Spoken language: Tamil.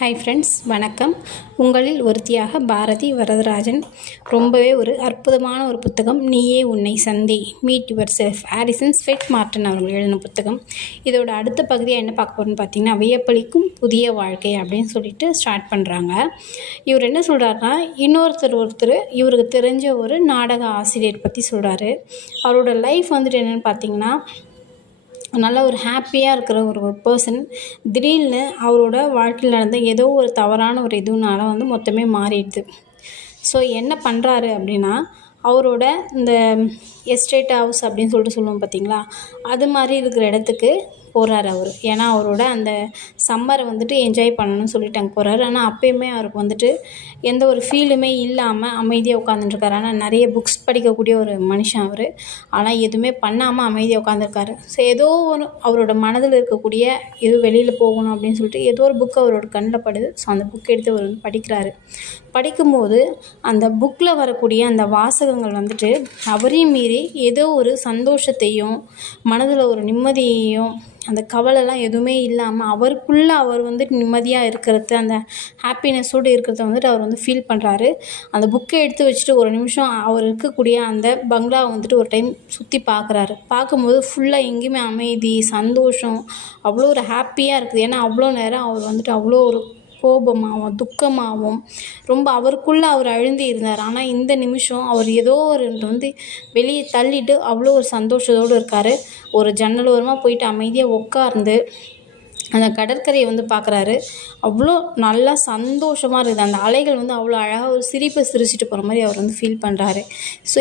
ஹாய் ஃப்ரெண்ட்ஸ், வணக்கம். உங்களில் ஒருத்தியாக பாரதி வரதராஜன். ரொம்பவே ஒரு அற்புதமான ஒரு புத்தகம். நீயே உன்னை சந்தி, meet yourself. Orison Swett Marden அவர்கள் எழுதின புத்தகம். இதோட அடுத்த பகுதியாக என்ன பார்க்க போகிறோன்னு பார்த்தீங்கன்னா, வியப்பளிக்கும் புதிய வாழ்க்கை அப்படின்னு சொல்லிட்டு ஸ்டார்ட் பண்ணுறாங்க. இவர் என்ன சொல்கிறாருன்னா, ஒருத்தர் இவருக்கு தெரிஞ்ச ஒரு நாடக ஆசிரியர் பற்றி சொல்கிறாரு. அவரோட லைஃப் வந்துட்டு என்னென்னு பார்த்தீங்கன்னா, நல்ல ஒரு ஹாப்பியாக இருக்கிற ஒரு பர்சன் திடீர்னு அவரோட வாழ்க்கையில் நடந்த ஏதோ ஒரு தவறான ஒரு இதுனால மொத்தமே மாறிடுது. ஸோ என்ன பண்ணுறாரு அப்படின்னா, அவரோட இந்த எஸ்டேட் ஹவுஸ் அப்படின்னு சொல்லுவோம் பார்த்தீங்களா, அது மாதிரி இருக்கிற இடத்துக்கு போகிறாரு அவர். ஏன்னா அவரோட அந்த சம்மரை என்ஜாய் பண்ணணும்னு சொல்லிட்டு அங்கே போகிறாரு. ஆனால் அப்போயுமே அவருக்கு எந்த ஒரு ஃபீலுமே இல்லாமல் அமைதியாக உட்காந்துட்டுருக்காரு. ஆனால் நிறைய புக்ஸ் படிக்கக்கூடிய ஒரு மனுஷன் அவர். ஆனால் எதுவுமே பண்ணாமல் அமைதியாக உட்காந்துருக்காரு. ஸோ ஏதோ ஒரு அவரோட மனதில் இருக்கக்கூடிய வெளியில் போகணும் அப்படின்னு சொல்லிட்டு ஏதோ ஒரு புக் அவரோட கண்ணில் படுது. ஸோ அந்த புக் எடுத்து அவர் படிக்கிறாரு. படிக்கும்போது அந்த புக்கில் வரக்கூடிய அந்த வாசகங்கள் அவரையும் மீறி ஏதோ ஒரு சந்தோஷத்தையும் மனதில் ஒரு நிம்மதியையும் அந்த கவலைலாம் எதுவுமே இல்லாமல் அவருக்குள்ளே அவர் நிம்மதியாக இருக்கிறது, அந்த ஹாப்பினஸோடு இருக்கிறத அவர் ஃபீல் பண்ணுறாரு. அந்த புக்கை எடுத்து வச்சுட்டு ஒரு நிமிஷம் அவர் இருக்கக்கூடிய அந்த பங்களாவை ஒரு டைம் சுற்றி பார்க்குறாரு. பார்க்கும்போது ஃபுல்லாக எங்கேயுமே அமைதி, சந்தோஷம், அவ்வளோ ஒரு ஹாப்பியாக இருக்குது. ஏன்னா அவ்வளோ நேரம் அவர் அவ்வளோ ஒரு கோபமாகவும் துக்கமாகவும் ரொம்ப அவருக்குள்ளே அவர் அழுந்தி இருந்தார். ஆனால் இந்த நிமிஷம் அவர் ஏதோ ஒரு வெளியே தள்ளிட்டு அவ்வளோ ஒரு சந்தோஷத்தோடு இருக்கார். ஒரு ஜன்னல் ஓரமாக போயிட்டு அமைதியாக உட்கார்ந்து அந்த கடற்கரையை பார்க்குறாரு. அவ்வளோ நல்லா சந்தோஷமாக இருக்குது. அந்த அலைகள் அவ்வளோ அழகாக ஒரு சிரிப்பை சிரிச்சிட்டு போகிற மாதிரி அவர் ஃபீல் பண்ணுறாரு. ஸோ